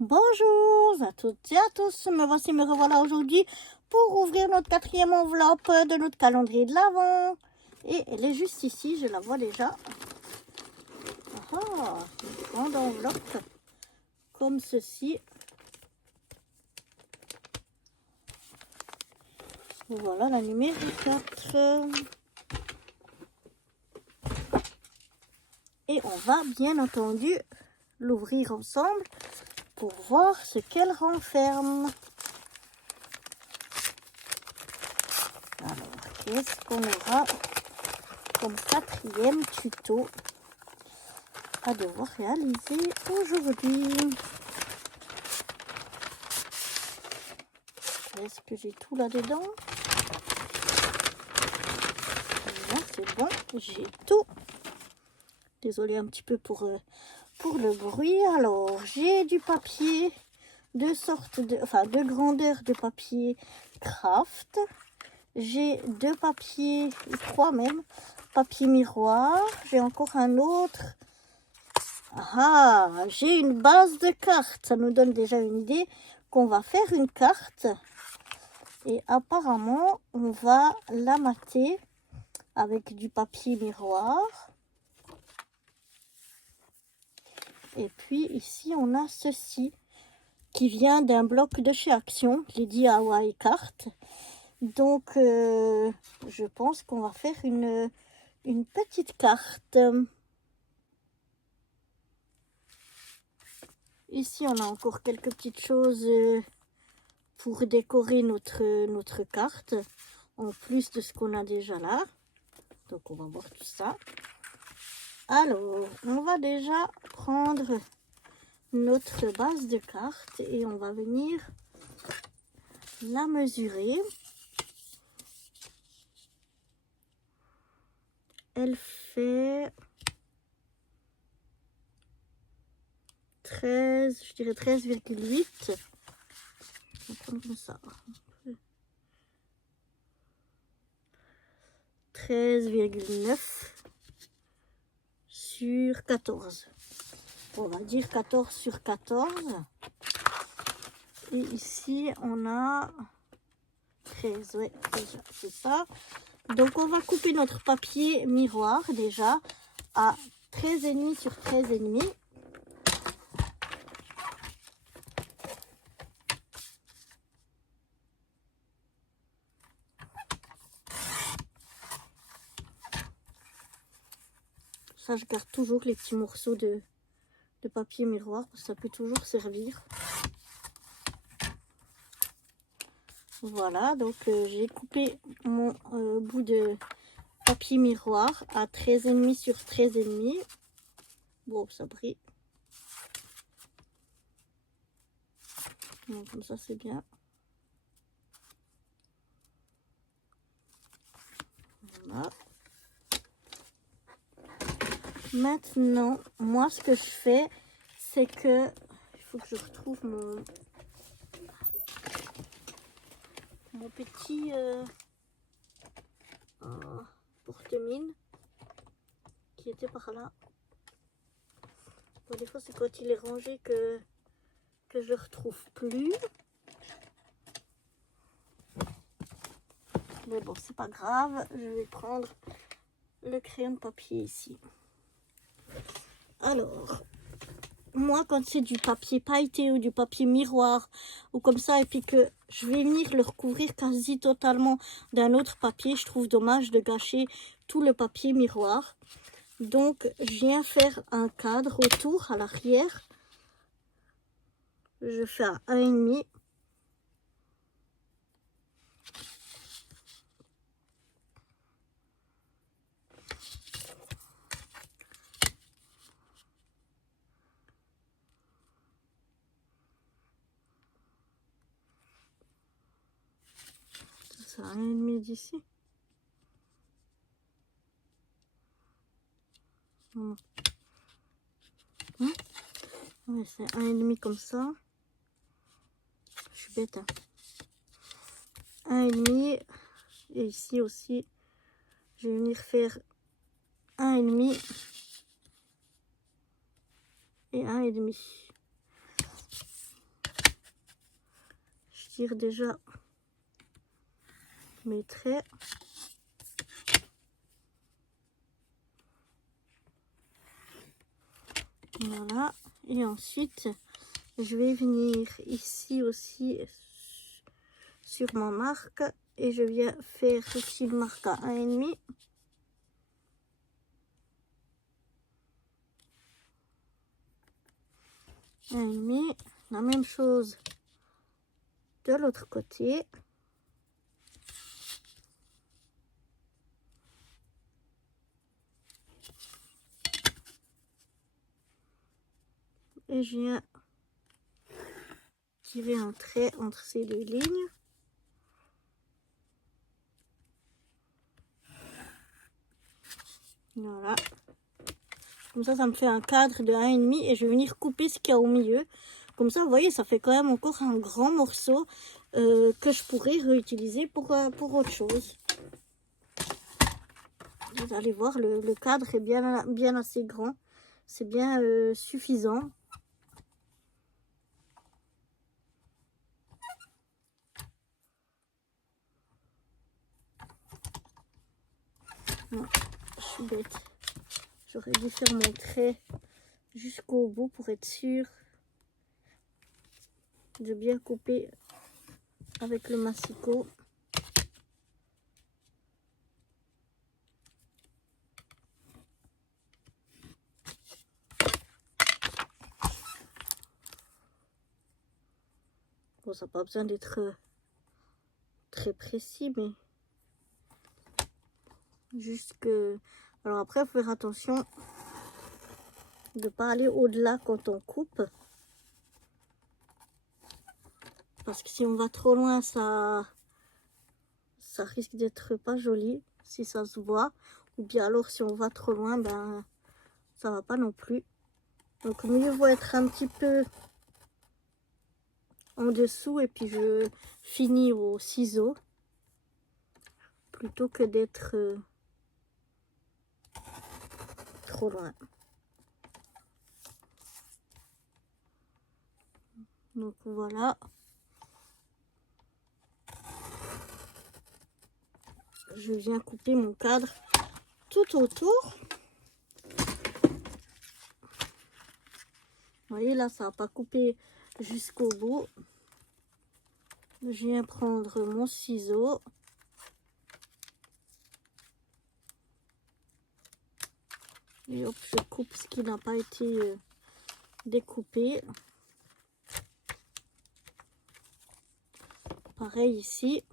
Bonjour à toutes et à tous, me revoilà aujourd'hui pour ouvrir notre 4e enveloppe de notre calendrier de l'Avent. Et elle est juste ici, je la vois déjà. Ah, une grande enveloppe comme ceci. Voilà la numéro 4. Et on va bien entendu l'ouvrir ensemble pour voir ce qu'elle renferme. Alors, qu'est-ce qu'on aura comme 4e tuto à devoir réaliser aujourd'hui? Est-ce que j'ai tout là-dedans? Là, c'est bon, j'ai tout. Désolée un petit peu pour le bruit. Alors, j'ai du papier, deux grandeurs de papier craft. J'ai 2 papiers, 3 même, papier miroir. J'ai encore un autre. Ah, j'ai une base de cartes. Ça nous donne déjà une idée qu'on va faire une carte. Et apparemment, on va la mater avec du papier miroir. Et puis ici, on a ceci qui vient d'un bloc de chez Action, les DIY cartes. Donc, je pense qu'on va faire une petite carte. Ici, on a encore quelques petites choses pour décorer notre carte, en plus de ce qu'on a déjà là. Donc, on va voir tout ça. Alors, on va déjà prendre notre base de carte et on va venir la mesurer. Elle fait 13, je dirais 13,8. On va prendre comme ça. 13,9 sur 14. On va dire 14 sur 14. Et ici, on a 13. Ouais, déjà, c'est ça. Donc, on va couper notre papier miroir déjà à 13,5 sur 13,5. Ça, je garde toujours les petits morceaux de papier miroir parce que ça peut toujours servir. Voilà, donc j'ai coupé mon bout de papier miroir à 13,5 sur 13,5. Bon, ça brille. Donc, comme ça, c'est bien. Voilà. Maintenant, moi, ce que je fais, c'est que... Il faut que je retrouve mon petit porte-mine qui était par là. Bon, des fois, c'est quand il est rangé que je le retrouve plus. Mais bon, c'est pas grave. Je vais prendre le crayon de papier ici. Alors, moi, quand c'est du papier pailleté ou du papier miroir ou comme ça, et puis que je vais venir le recouvrir quasi totalement d'un autre papier, je trouve dommage de gâcher tout le papier miroir. Donc, je viens faire un cadre autour à l'arrière. Je fais à 1,5. C'est 1,5 d'ici. Voilà. Ouais, c'est 1,5 comme ça. Je suis bête, hein. 1,5. Et ici aussi, je vais venir faire 1,5 et 1,5. tire déjà mes traits. Voilà. Et ensuite, je vais venir ici aussi sur ma marque et je viens faire ici une marque à 1,5. La même chose de l'autre côté. Et je viens tirer un trait entre ces deux lignes. Voilà. Comme ça me fait un cadre de 1,5 et je vais venir couper ce qu'il y a au milieu. Comme ça, vous voyez, ça fait quand même encore un grand morceau que je pourrais réutiliser pour autre chose. Vous allez voir, le cadre est bien assez grand. C'est bien suffisant. Non, je suis bête. J'aurais dû faire mon trait jusqu'au bout pour être sûr de bien couper avec le massicot. Bon, ça n'a pas besoin d'être très précis, mais juste que... Alors après, il faut faire attention de ne pas aller au-delà quand on coupe. Parce que si on va trop loin, ça risque d'être pas joli si ça se voit. Ou bien alors si on va trop loin, ben ça va pas non plus. Donc mieux vaut être un petit peu en dessous et puis je finis au ciseau. Plutôt que d'être trop loin. Donc voilà. Je viens couper mon cadre tout autour. Vous voyez là, ça n'a pas coupé jusqu'au bout. Je viens prendre mon ciseau. Et hop, je coupe ce qui n'a pas été découpé. Pareil ici.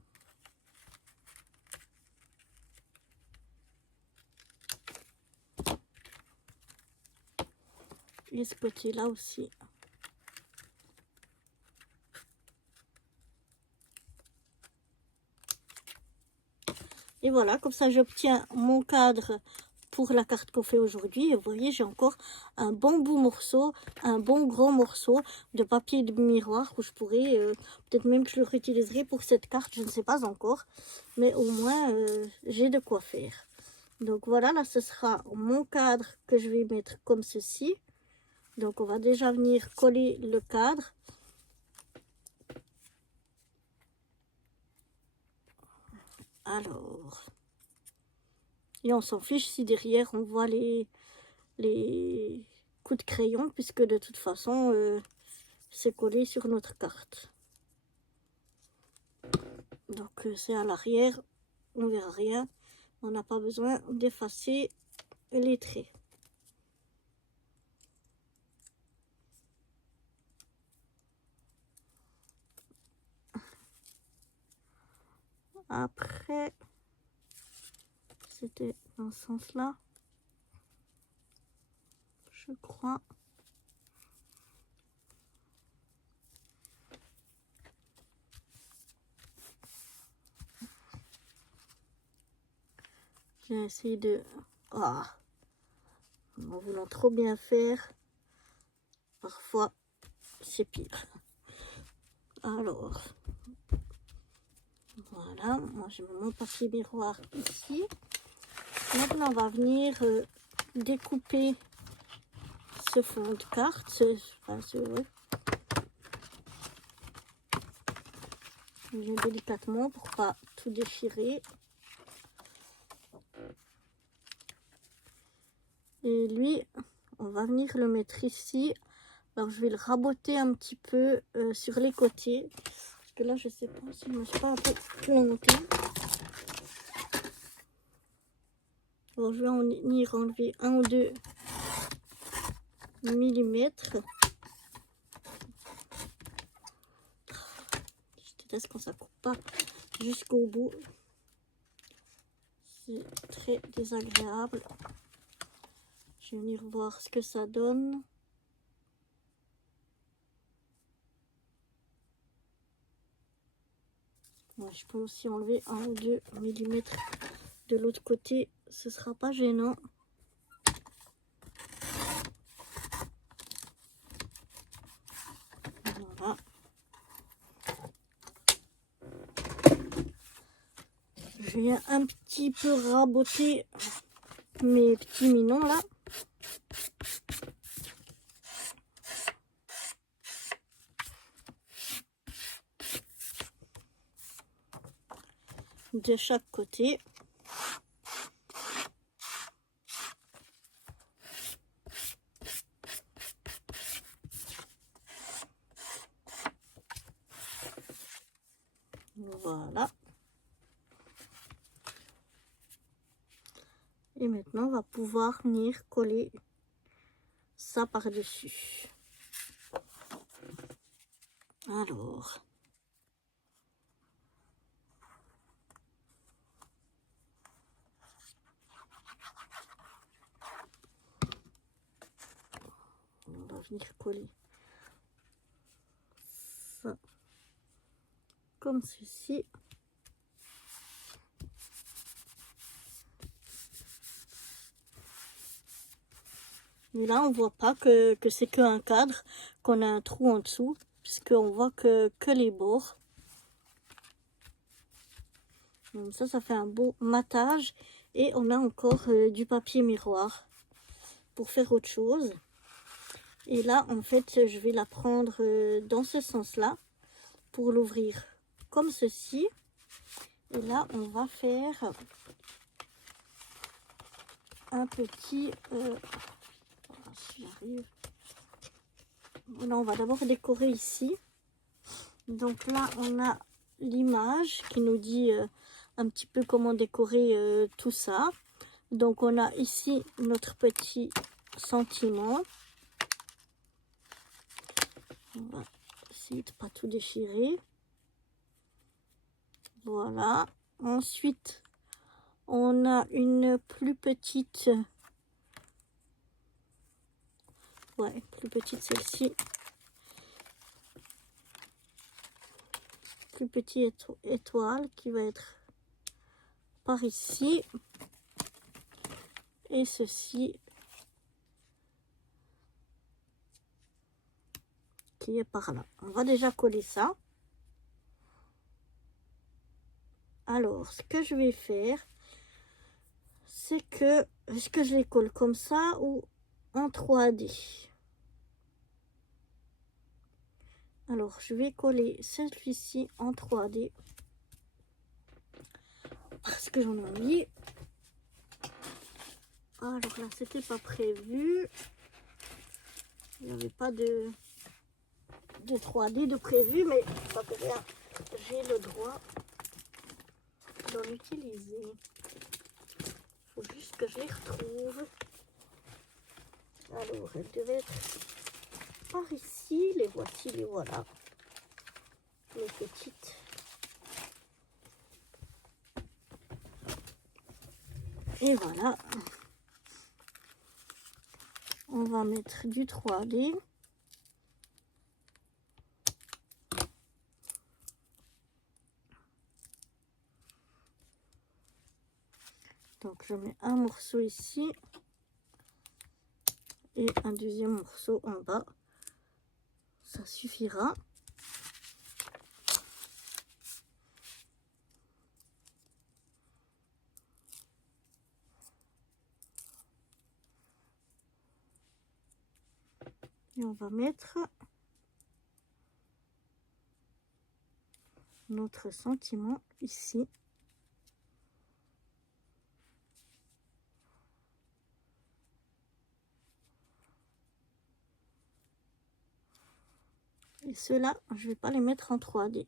Et ce côté-là aussi. Et voilà, comme ça j'obtiens mon cadre pour la carte qu'on fait aujourd'hui. Et vous voyez, j'ai encore un bon bout morceau, un bon gros morceau de papier de miroir où je pourrais, peut-être même que je le réutiliserai pour cette carte, je ne sais pas encore. Mais au moins, j'ai de quoi faire. Donc voilà, là ce sera mon cadre que je vais mettre comme ceci. Donc on va déjà venir coller le cadre. Alors, et on s'en fiche si derrière on voit les coups de crayon, puisque de toute façon c'est collé sur notre carte. Donc c'est à l'arrière, on verra rien, on n'a pas besoin d'effacer les traits. Après, c'était dans ce sens-là, je crois. J'ai essayé de... en voulant trop bien faire, parfois c'est pire. Alors, voilà, moi je mets mon papier miroir ici. Maintenant, on va venir découper ce fond de carte, ouais. bien délicatement pour pas tout déchirer. Et lui, on va venir le mettre ici. Alors je vais le raboter un petit peu sur les côtés. Parce que là, je sais pas si je me suis pas un peu plantée. Alors je vais en venir enlever 1 ou 2 millimètres. Je déteste quand ça coupe pas jusqu'au bout. C'est très désagréable. Je vais venir voir ce que ça donne. Ouais, je peux aussi enlever 1 ou 2 millimètres de l'autre côté. Ce sera pas gênant. Voilà. Je viens un petit peu raboter mes petits minons là. De chaque côté. Voilà. Et maintenant, on va pouvoir venir coller ça par-dessus. Alors. On va venir coller ça comme ceci. Et là, on voit pas que c'est qu'un cadre, qu'on a un trou en dessous, puisqu'on voit que les bords. Donc ça fait un beau matage. Et on a encore du papier miroir pour faire autre chose. Et là, en fait, je vais la prendre dans ce sens-là pour l'ouvrir comme ceci. Et là, on va faire un petit... si j'arrive. Voilà, on va d'abord décorer ici. Donc là, on a l'image qui nous dit un petit peu comment décorer tout ça. Donc on a ici notre petit sentiment. On va essayer de pas tout déchirer. Voilà. Ensuite, on a une plus petite... Ouais, plus petite celle-ci. Plus petite étoile qui va être par ici. Et ceci qui est par là. On va déjà coller ça. Alors, ce que je vais faire, c'est que... Est-ce que je les colle comme ça ou en 3D? Alors, je vais coller celui-ci en 3D. Parce que j'en ai envie. Alors là, c'était pas prévu. Il n'y avait pas de 3D de prévu, mais pas que rien. J'ai le droit d'en utiliser. Il faut juste que je les retrouve. Alors, elles devaient être par ici. Les voici, les voilà. Les petites. Et voilà. On va mettre du 3D. Donc je mets un morceau ici et un deuxième morceau en bas. Ça suffira. Et on va mettre notre sentiment ici. Et ceux-là, je vais pas les mettre en 3D.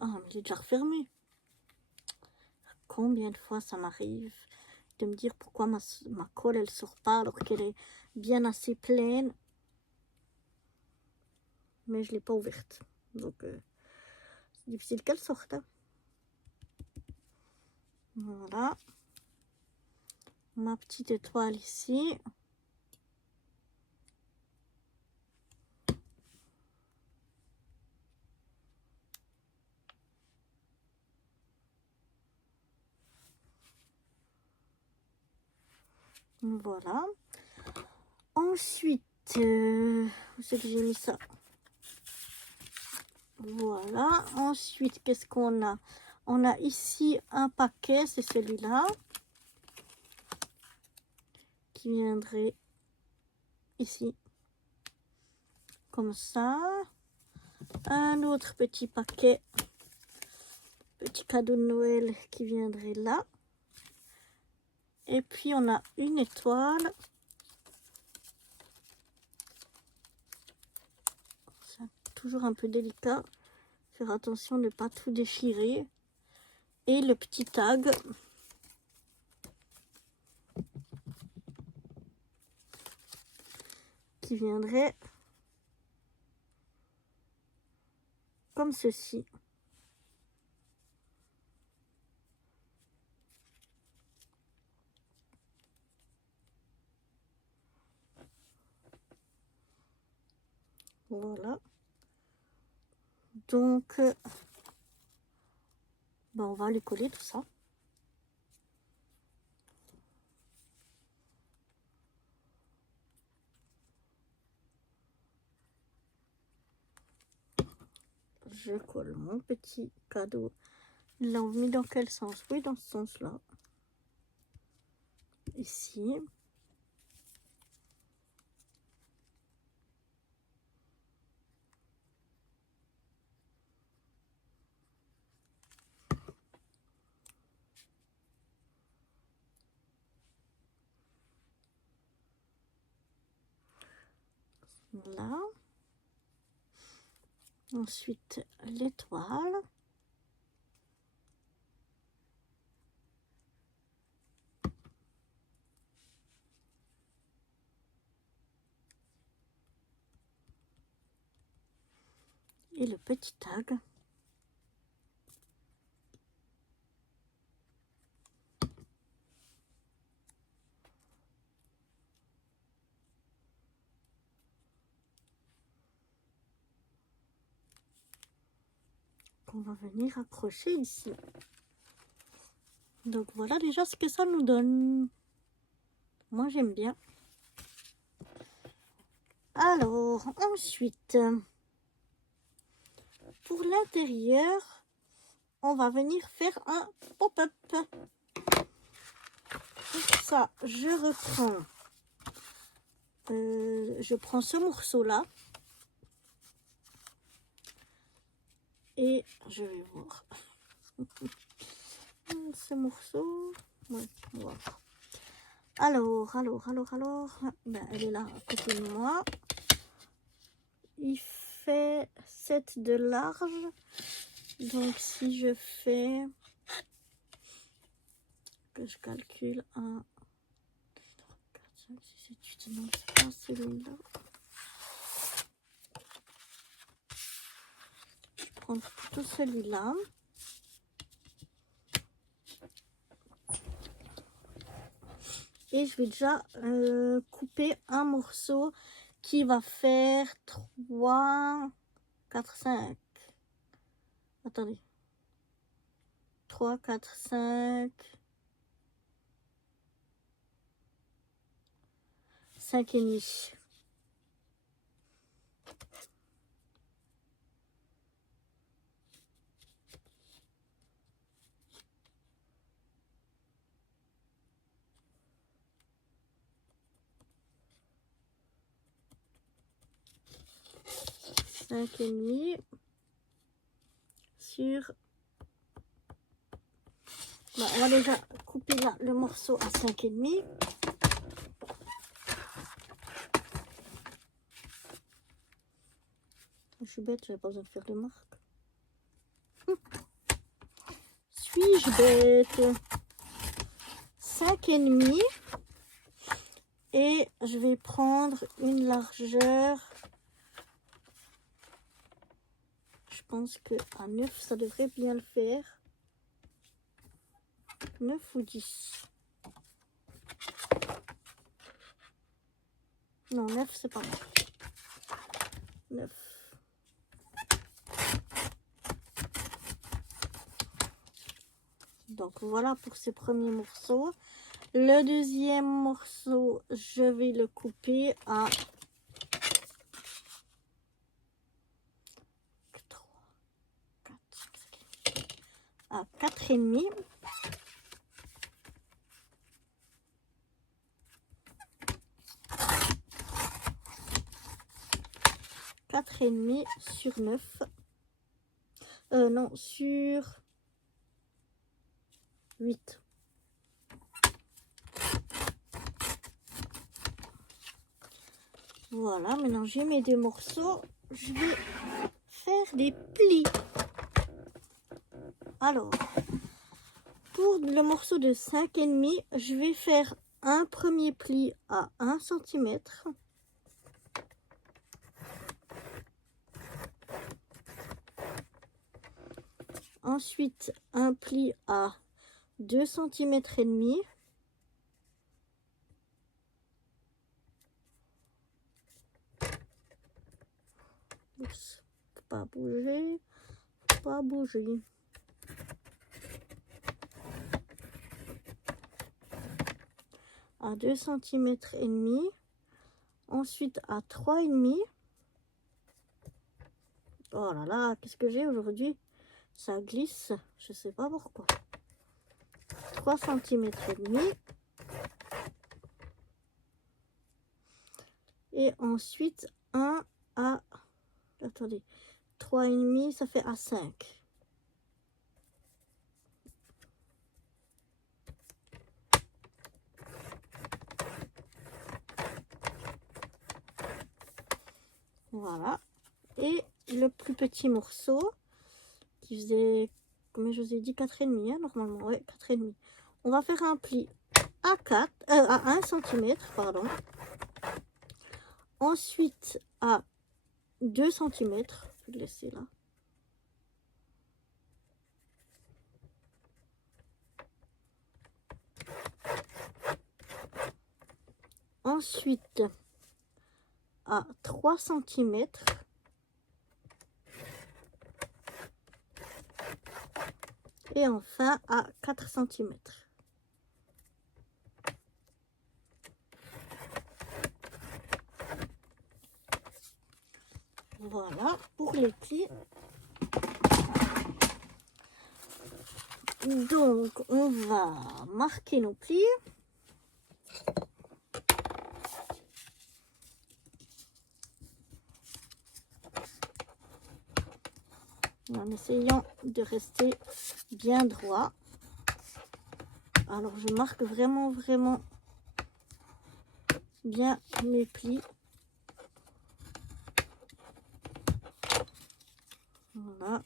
Ah, mais il est déjà refermé. Combien de fois ça m'arrive de me dire pourquoi ma colle elle sort pas alors qu'elle est bien assez pleine. Mais je l'ai pas ouverte. Donc c'est difficile qu'elle sorte. Hein. Voilà. Ma petite étoile ici. Voilà. Ensuite, où c'est que j'ai mis ça? Voilà. Ensuite, qu'est-ce qu'on a? On a ici un paquet, c'est celui-là. Qui viendrait ici. Comme ça. Un autre petit paquet. Petit cadeau de Noël qui viendrait là. Et puis, on a une étoile. C'est toujours un peu délicat. Faire attention de ne pas tout déchirer. Et le petit tag. Qui viendrait comme ceci. Voilà. Donc, ben on va lui coller tout ça. Je colle mon petit cadeau. Là, on met dans quel sens? Oui, dans ce sens-là. Ici. Là. Ensuite, l'étoile. Et le petit tag. Qu'on va venir accrocher ici. Donc voilà déjà ce que ça nous donne. Moi j'aime bien. Alors ensuite, pour l'intérieur, on va venir faire un pop-up. Pour ça, je prends ce morceau là. Et je vais voir. Ce morceau. Ouais, on va voir. Alors. Ben, elle est là à côté de moi. Il fait 7 de large. Donc si je fais... Que je calcule 1, 4, 5, 6, 7, 8, non, c'est pas celui-là. Je vais prendre plutôt celui-là. Et je vais déjà couper un morceau qui va faire 3, 4, 5. Attendez. 3, 4, 5. 5 et demi. 5,5 sur... Bon, on va déjà couper là le morceau à 5,5. Je suis bête, j'avais pas besoin de faire de marque. Suis-je bête? 5,5. Et je vais prendre une largeur. Je pense que à 9, ça devrait bien le faire. 9 ou 10. Non, 9, c'est pas mal. 9. Donc voilà pour ces premiers morceaux. Le deuxième morceau, je vais le couper à 4,5. 4,5 sur 9. Non, sur 8. Voilà, maintenant j'ai mes deux morceaux. Je vais faire des plis. Alors, pour le morceau de 5,5, je vais faire un premier pli à 1 cm. Ensuite, un pli à 2 cm et demi. Oups, pas bouger, pas bouger. À 2 cm et demi. Ensuite à 3,5. Oh là là, qu'est-ce que j'ai aujourd'hui? Ça glisse, je sais pas pourquoi. 3 cm et demi. Et ensuite 1 à... Attendez, 3,5, ça fait à 5. Voilà. Et le plus petit morceau, qui faisait, comme je vous ai dit, 4,5, hein, normalement. Ouais, 4,5. On va faire un pli à 1 cm, pardon. Ensuite, à 2 cm. Je vais le laisser là. Ensuite, à 3 cm. Et enfin, à 4 cm. Voilà pour les plis. Donc, on va marquer nos plis. En essayant de rester bien droit. Alors, je marque vraiment bien mes plis. Voilà.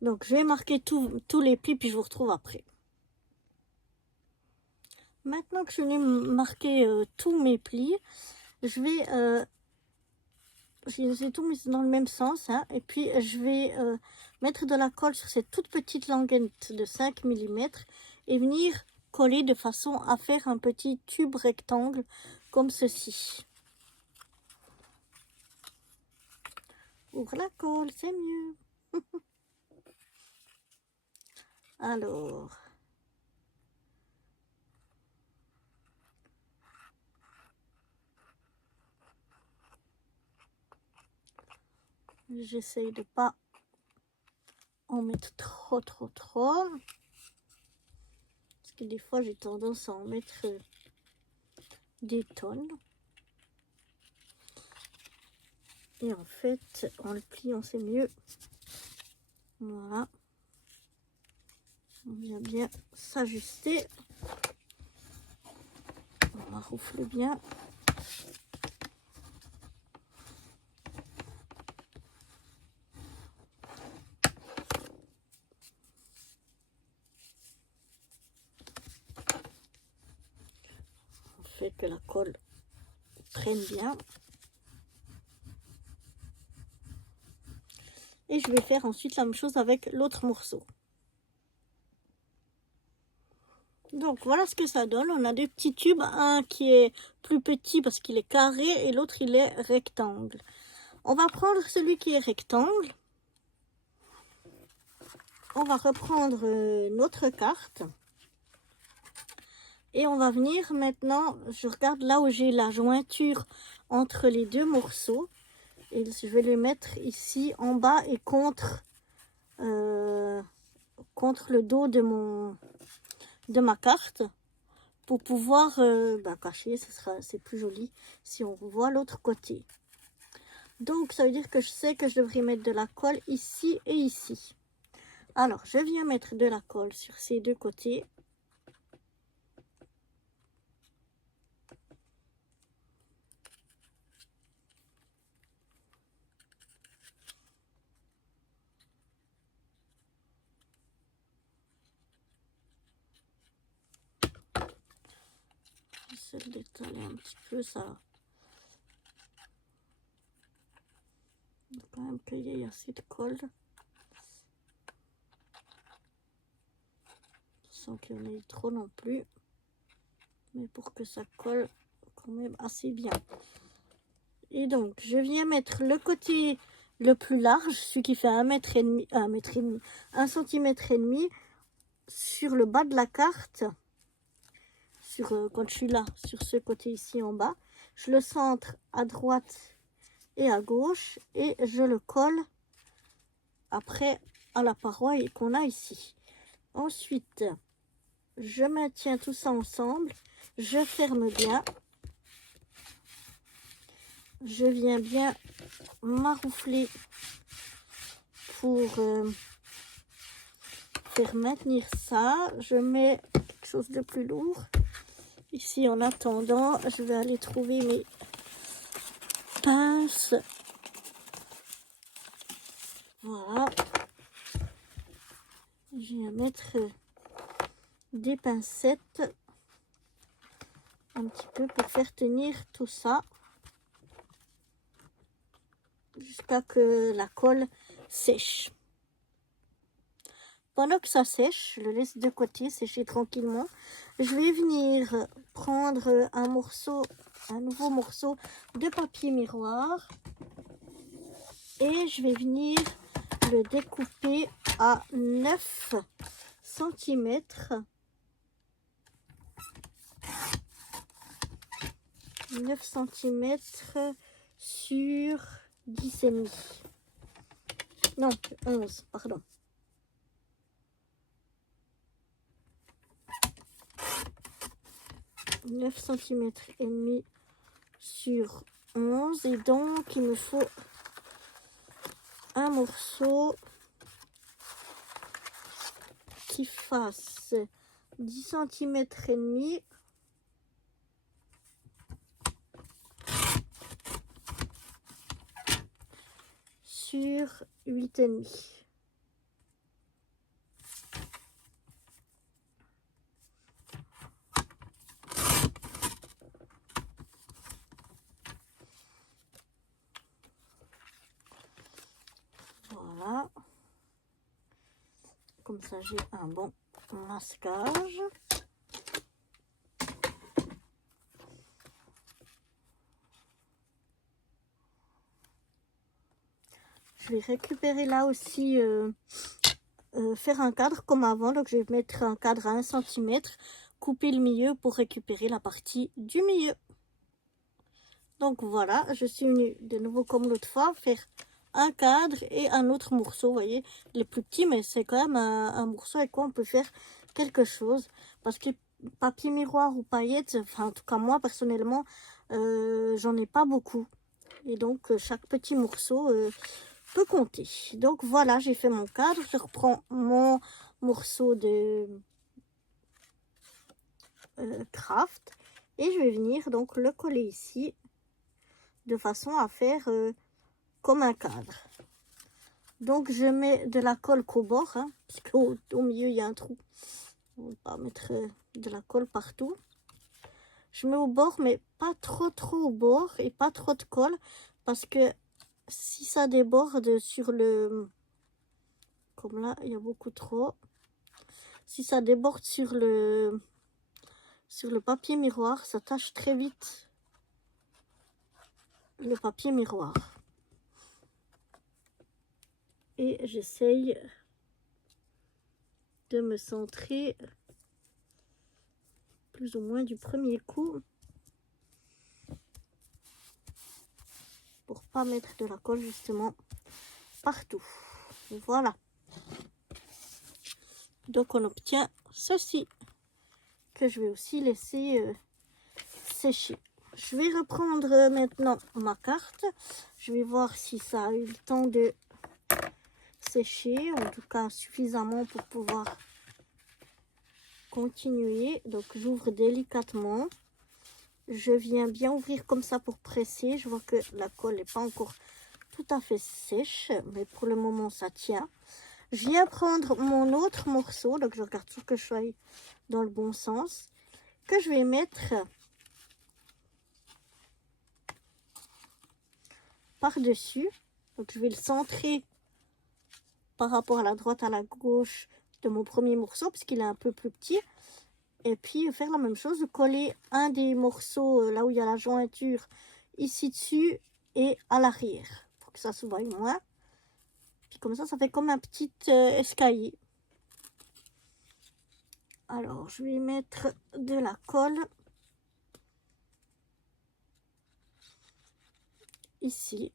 Donc, je vais marquer tous les plis, puis je vous retrouve après. Maintenant que je l'ai marqué tous mes plis, je vais... j'ai tout mis dans le même sens, hein, et puis je vais mettre de la colle sur cette toute petite languette de 5 mm et venir coller de façon à faire un petit tube rectangle comme ceci. Ouvre la colle, c'est mieux. Alors, j'essaye de pas en mettre trop. Parce que des fois, j'ai tendance à en mettre des tonnes. Et en fait, en le pliant, c'est mieux. Voilà. On vient bien s'ajuster. On maroufle bien. On fait que la colle prenne bien. Et je vais faire ensuite la même chose avec l'autre morceau. Donc voilà ce que ça donne. On a des petits tubes, un qui est plus petit parce qu'il est carré et l'autre il est rectangle. On va prendre celui qui est rectangle. On va reprendre notre carte. Et on va venir maintenant, je regarde là où j'ai la jointure entre les deux morceaux. Et je vais les mettre ici en bas et contre le dos de ma carte. Pour pouvoir cacher, c'est plus joli si on voit l'autre côté. Donc ça veut dire que je sais que je devrais mettre de la colle ici et ici. Alors je viens mettre de la colle sur ces deux côtés. J'essaie d'étaler un petit peu ça. Il faut quand même qu'il y ait assez de colle. Sans qu'il y en ait trop non plus. Mais pour que ça colle quand même assez bien. Et donc, je viens mettre le côté le plus large, celui qui fait 1 centimètre et demi, sur le bas de la carte. Quand je suis là, sur ce côté ici en bas. Je le centre à droite et à gauche et je le colle après à la paroi qu'on a ici. Ensuite, je maintiens tout ça ensemble, je ferme bien, je viens bien maroufler pour faire maintenir ça. Je mets quelque chose de plus lourd ici. En attendant, je vais aller trouver mes pinces. Voilà. Je viens mettre des pincettes un petit peu pour faire tenir tout ça jusqu'à que la colle sèche. Pendant que ça sèche, je le laisse de côté sécher tranquillement. Je vais venir prendre un nouveau morceau de papier miroir et je vais venir le découper à 9 cm. 9 cm sur 10,5. Non, 11, pardon. « 9 cm et demi sur 11 et donc il me faut un morceau qui fasse 10 cm et demi sur 8,5. Voilà. Comme ça, j'ai un bon masquage. Je vais récupérer là aussi faire un cadre comme avant. Donc je vais mettre un cadre à 1 cm, couper le milieu pour récupérer la partie du milieu. Donc voilà, je suis venue de nouveau comme l'autre fois faire un cadre et un autre morceau. Vous voyez, les plus petits, mais c'est quand même un morceau avec quoi on peut faire quelque chose. Parce que papier miroir ou paillettes, enfin en tout cas moi personnellement, j'en ai pas beaucoup. Et donc chaque petit morceau peut compter. Donc voilà, j'ai fait mon cadre. Je reprends mon morceau de craft et je vais venir donc le coller ici de façon à faire comme un cadre. Donc je mets de la colle qu'au bord, hein, parce qu'au milieu il y a un trou. On va pas mettre de la colle partout. Je mets au bord, mais pas trop au bord et pas trop de colle, parce que si ça déborde sur le... Comme là, il y a beaucoup trop. Si ça déborde sur le papier miroir, ça tâche très vite le papier miroir. Et j'essaye de me centrer plus ou moins du premier coup pour pas mettre de la colle justement partout. Voilà. Donc on obtient ceci que je vais aussi laisser sécher. Je vais reprendre maintenant ma carte. Je vais voir si ça a eu le temps de sécher, en tout cas suffisamment pour pouvoir continuer. Donc j'ouvre délicatement. Je viens bien ouvrir comme ça pour presser. Je vois que la colle n'est pas encore tout à fait sèche, mais pour le moment ça tient. Je viens prendre mon autre morceau, donc je regarde toujours que je sois dans le bon sens, que je vais mettre par-dessus. Donc je vais le centrer par rapport à la droite, à la gauche de mon premier morceau, parce qu'il est un peu plus petit. Et puis faire la même chose, coller un des morceaux là où il y a la jointure ici dessus et à l'arrière, pour que ça se voie moins. Puis comme ça fait comme un petit escalier. Alors je vais mettre de la colle ici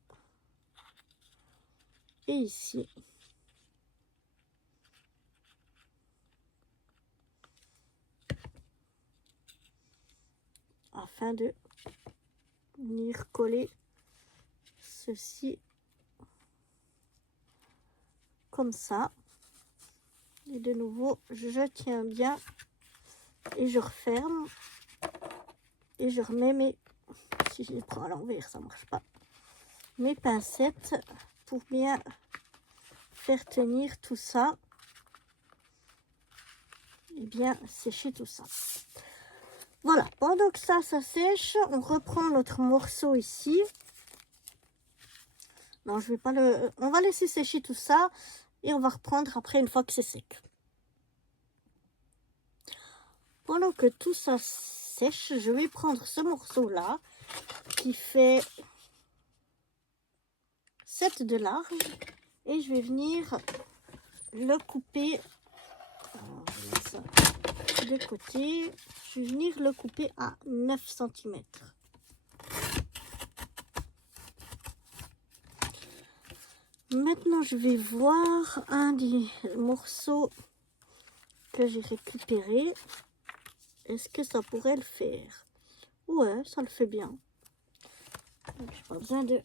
et ici. Afin de venir coller ceci comme ça. Et de nouveau, je tiens bien et je referme. Et je remets mes... Si je les prends à l'envers, ça marche pas. Mes pincettes pour bien faire tenir tout ça. Et bien sécher tout ça. Voilà, pendant que ça sèche, on reprend notre morceau ici. Non, je vais pas le... On va laisser sécher tout ça et on va reprendre après une fois que c'est sec. Pendant que tout ça sèche, je vais prendre ce morceau-là qui fait 7 de large et je vais venir le couper. Alors, je mets ça de côté. Je vais venir le couper à 9 cm. Maintenant, je vais voir un des morceaux que j'ai récupéré. Est-ce que ça pourrait le faire? Ouais, ça le fait bien. Donc, j'ai pas besoin de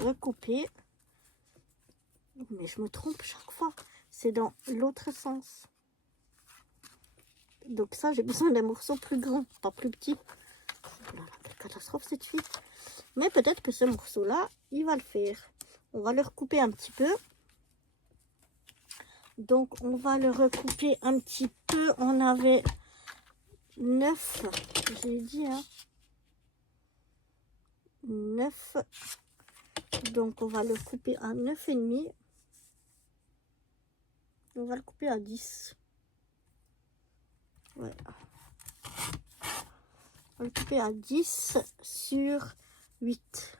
recouper. Mais je me trompe chaque fois. C'est dans l'autre sens. Donc ça, j'ai besoin d'un morceau plus grand, pas plus petit. Voilà, quelle catastrophe cette fille. Mais peut-être que ce morceau-là, il va le faire. On va le recouper un petit peu. Donc, on va le recouper un petit peu. On avait 9, j'ai dit, hein. 9. Donc, on va le couper à 9,5. On va le couper à 10. Ouais. On va le couper à 10 sur 8.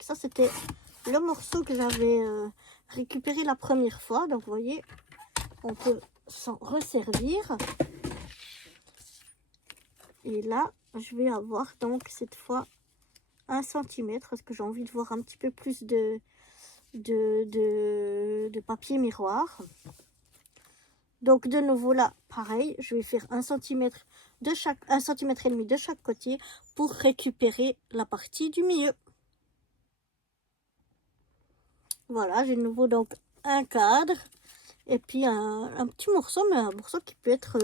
Ça, c'était le morceau que j'avais récupéré la première fois. Donc vous voyez, on peut s'en resservir. Et là, je vais avoir donc cette fois 1 cm parce que j'ai envie de voir un petit peu plus de papier miroir. Donc de nouveau là, pareil, je vais faire 1 cm de chaque, 1,5 cm de chaque côté pour récupérer la partie du milieu. Voilà, j'ai de nouveau donc un cadre et puis un petit morceau, mais un morceau qui peut être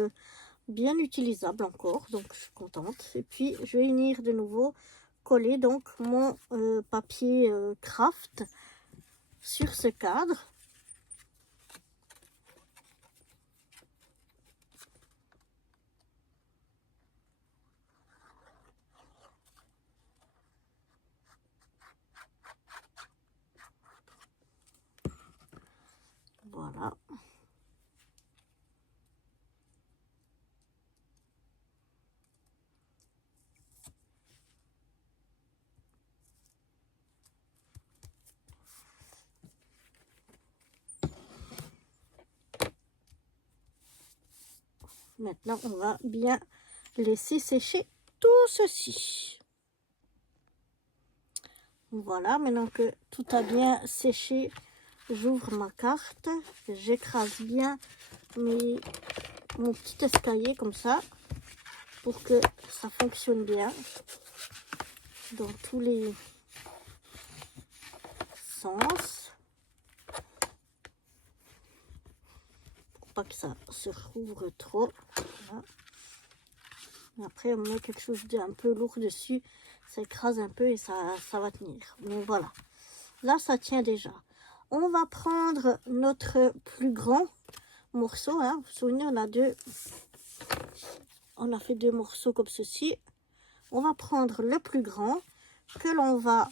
bien utilisable encore, donc je suis contente. Et puis je vais venir de nouveau coller donc mon papier craft sur ce cadre. Voilà. Maintenant, on va bien laisser sécher tout ceci. Voilà, maintenant que tout a bien séché, j'ouvre ma carte, j'écrase bien mon petit escalier comme ça pour que ça fonctionne bien dans tous les sens pour pas que ça se rouvre trop. Voilà. Après on met quelque chose d'un peu lourd dessus, ça écrase un peu et ça va tenir. Mais voilà, là ça tient déjà. On va prendre notre plus grand morceau, hein. Vous vous souvenez, on a fait 2 morceaux comme ceci. On va prendre le plus grand que l'on va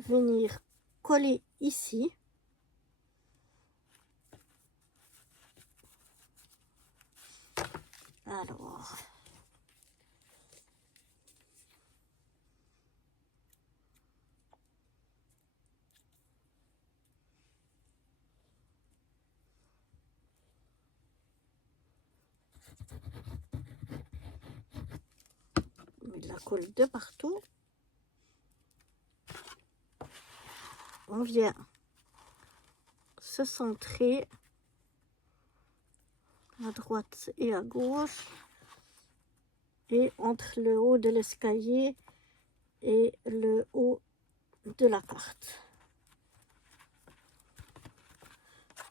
venir coller ici. Alors, on met de la colle de partout. On vient se centrer à droite et à gauche et entre le haut de l'escalier et le haut de la carte,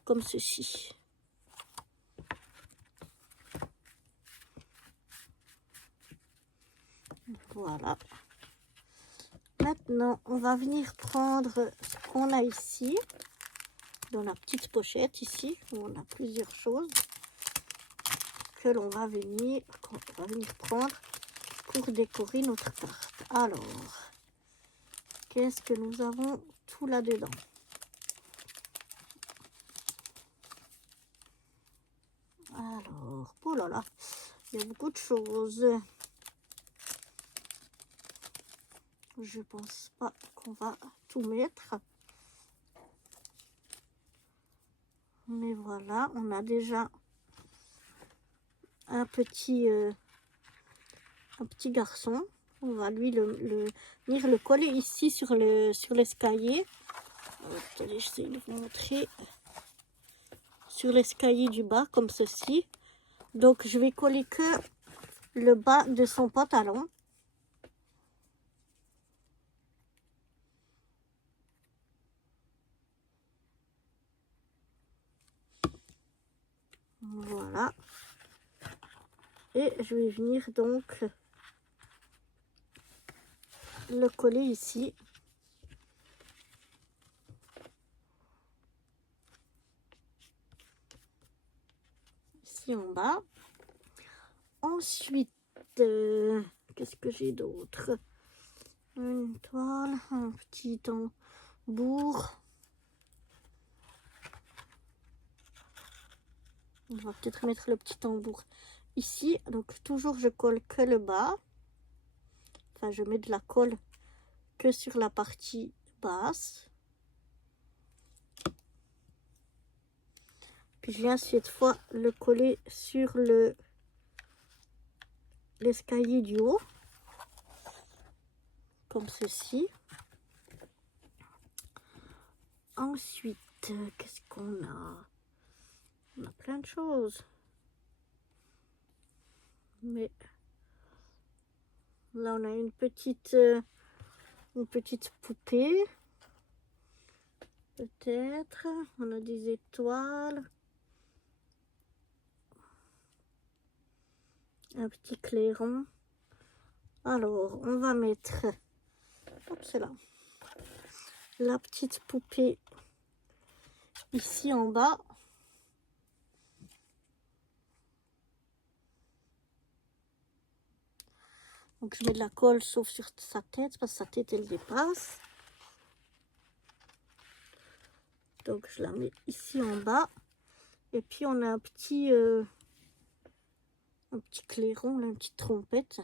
comme ceci. Voilà. Maintenant, on va venir prendre ce qu'on a ici, dans la petite pochette ici, où on a plusieurs choses que l'on va venir prendre pour décorer notre carte. Alors, qu'est-ce que nous avons tout là-dedans? Alors, oh là là, il y a beaucoup de choses. Je pense pas qu'on va tout mettre. Mais voilà, on a déjà un petit garçon. On va lui venir le coller ici sur l'escalier. Attendez, j'essaie de vous montrer. Sur l'escalier du bas, comme ceci. Donc, je vais coller que le bas de son pantalon. Voilà. Et je vais venir donc le coller ici. Ici en bas. Ensuite, qu'est-ce que j'ai d'autre? Une toile, un petit tambour. On va peut-être mettre le petit tambour ici. Donc toujours je colle que le bas. Enfin, je mets de la colle que sur la partie basse. Puis je viens cette fois le coller sur l'escalier du haut, comme ceci. Ensuite, qu'est-ce qu'on a? On a plein de choses. Mais là, on a une petite poupée. Peut-être. On a des étoiles. Un petit clairon. Alors, on va mettre... Hop, c'est là. La petite poupée ici en bas. Donc, je mets de la colle sauf sur sa tête parce que sa tête, elle dépasse. Donc, je la mets ici en bas. Et puis, on a un petit clairon, là, une petite trompette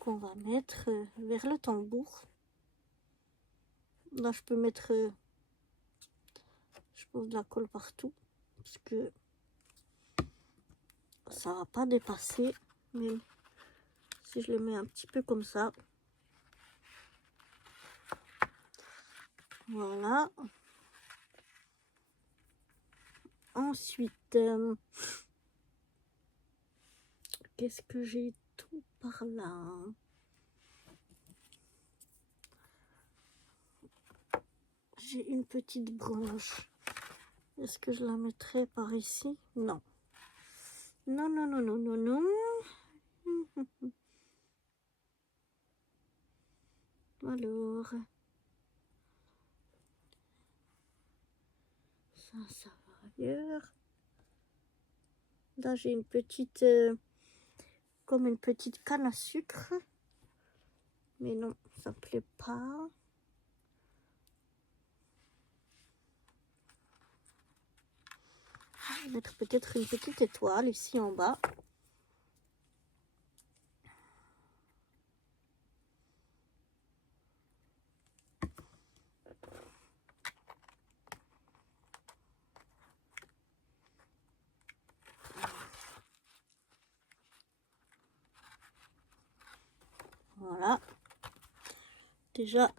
qu'on va mettre vers le tambour. Là, je peux mettre, je pose de la colle partout parce que ça va pas dépasser, même si je le mets un petit peu comme ça. Voilà. Ensuite, qu'est-ce que j'ai tout par là? J'ai une petite branche. Est-ce que je la mettrai par ici? Non. Non, non, non, non, non, non. Alors, ça va ailleurs. Là, j'ai une petite, comme une petite canne à sucre. Mais non, ça ne plaît pas. Je vais mettre peut-être une petite étoile ici en bas. Voilà. Déjà,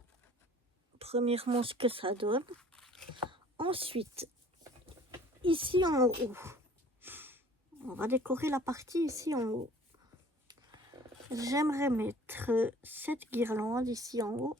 premièrement, ce que ça donne. Ensuite, ici en haut, on va décorer la partie ici en haut. J'aimerais mettre cette guirlande ici en haut.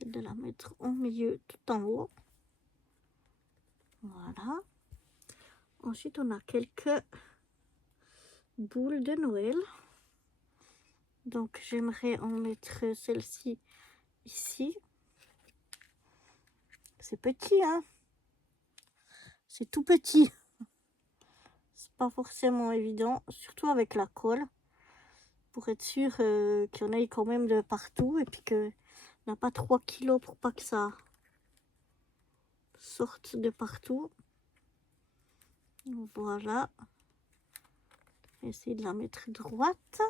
C'est de la mettre au milieu, tout en haut. Voilà. Ensuite, on a quelques boules de Noël. Donc, j'aimerais en mettre celle-ci ici. C'est petit, hein? C'est tout petit. C'est pas forcément évident, surtout avec la colle. Pour être sûr qu'il y en ait quand même de partout et puis que n'a pas 3 kilos pour pas que ça sorte de partout. Voilà. Essayer de la mettre droite.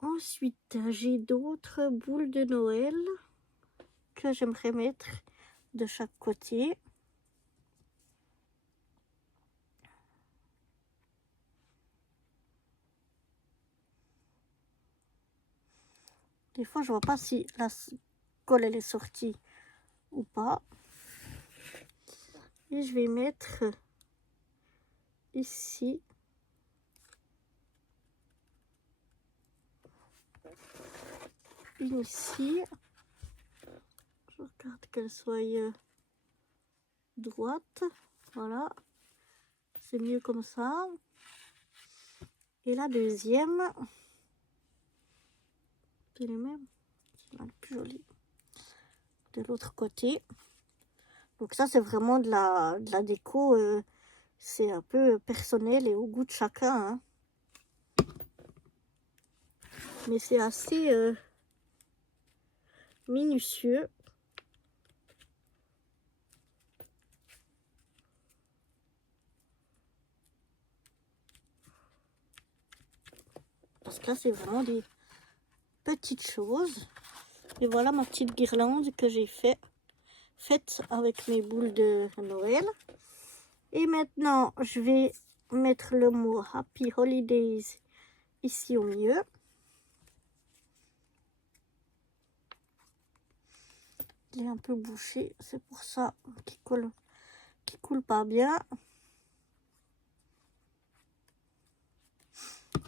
Ensuite, j'ai d'autres boules de Noël que j'aimerais mettre de chaque côté. Des fois, je vois pas si la colle elle est sortie ou pas. Et je vais mettre ici une ici. Je regarde qu'elle soit droite. Voilà. C'est mieux comme ça. Et la deuxième, c'est les mêmes. C'est le plus joli. De l'autre côté. Donc ça, c'est vraiment de la déco. C'est un peu personnel et au goût de chacun. Hein. Mais c'est assez minutieux. Parce que là, c'est vraiment des petites choses. Et voilà ma petite guirlande que j'ai faite avec mes boules de Noël. Et maintenant, je vais mettre le mot Happy Holidays ici au milieu. Il est un peu bouché, c'est pour ça qu'il coule pas bien.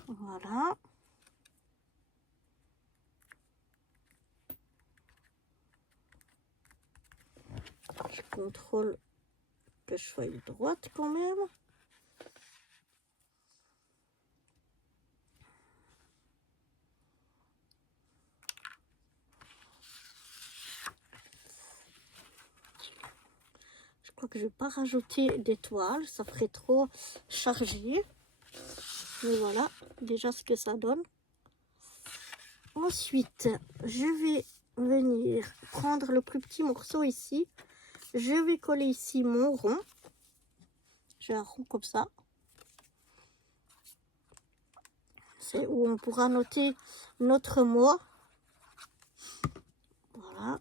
Voilà. Je contrôle que je sois droite quand même. Je crois que je vais pas rajouter d'étoiles, ça ferait trop chargé. Mais voilà, déjà ce que ça donne. Ensuite, je vais venir prendre le plus petit morceau ici. Je vais coller ici mon rond. J'ai un rond comme ça. C'est où on pourra noter notre mot. Voilà.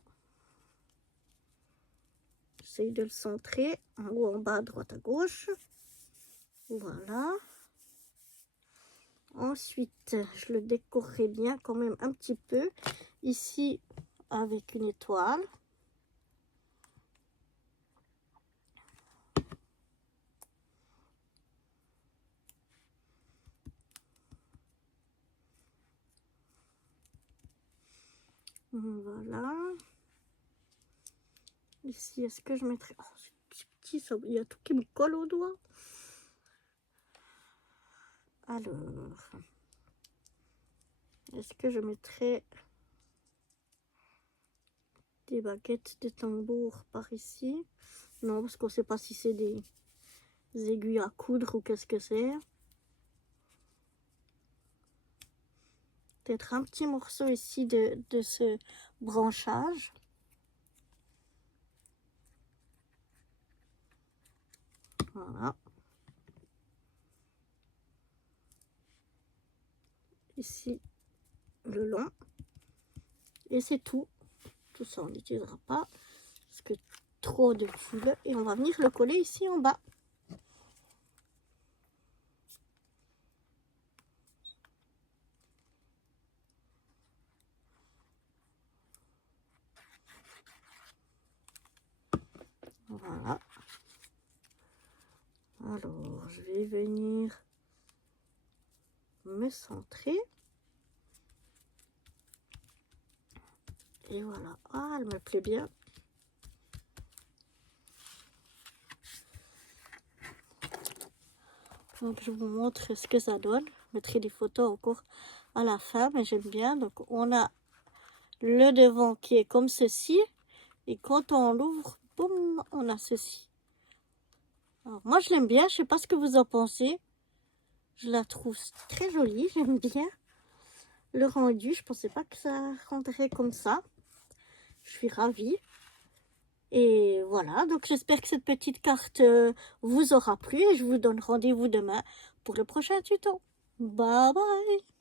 J'essaye de le centrer en haut, en bas, à droite, à gauche. Voilà. Ensuite, je le décorerai bien quand même un petit peu. Ici, avec une étoile. Voilà. Ici, est-ce que je mettrai... Oh, c'est petit, ça... il y a tout qui me colle au doigt. Alors, est-ce que je mettrai des baguettes de tambour par ici? Non, parce qu'on ne sait pas si c'est des aiguilles à coudre ou qu'est-ce que c'est. Peut-être un petit morceau ici de ce branchage. Voilà. Ici, le long. Et c'est tout. Tout ça, on n'utilisera pas. Parce que trop de tulle. Et on va venir le coller ici en bas. Voilà. Alors, je vais venir me centrer. Et voilà. Ah, elle me plaît bien. Donc, je vous montre ce que ça donne. Je mettrai des photos encore à la fin, mais j'aime bien. Donc, on a le devant qui est comme ceci. Et quand on l'ouvre, boum, on a ceci. Alors, moi, je l'aime bien. Je sais pas ce que vous en pensez. Je la trouve très jolie. J'aime bien le rendu. Je pensais pas que ça rendrait comme ça. Je suis ravie. Et voilà, donc j'espère que cette petite carte vous aura plu. Et je vous donne rendez-vous demain pour le prochain tuto. Bye bye!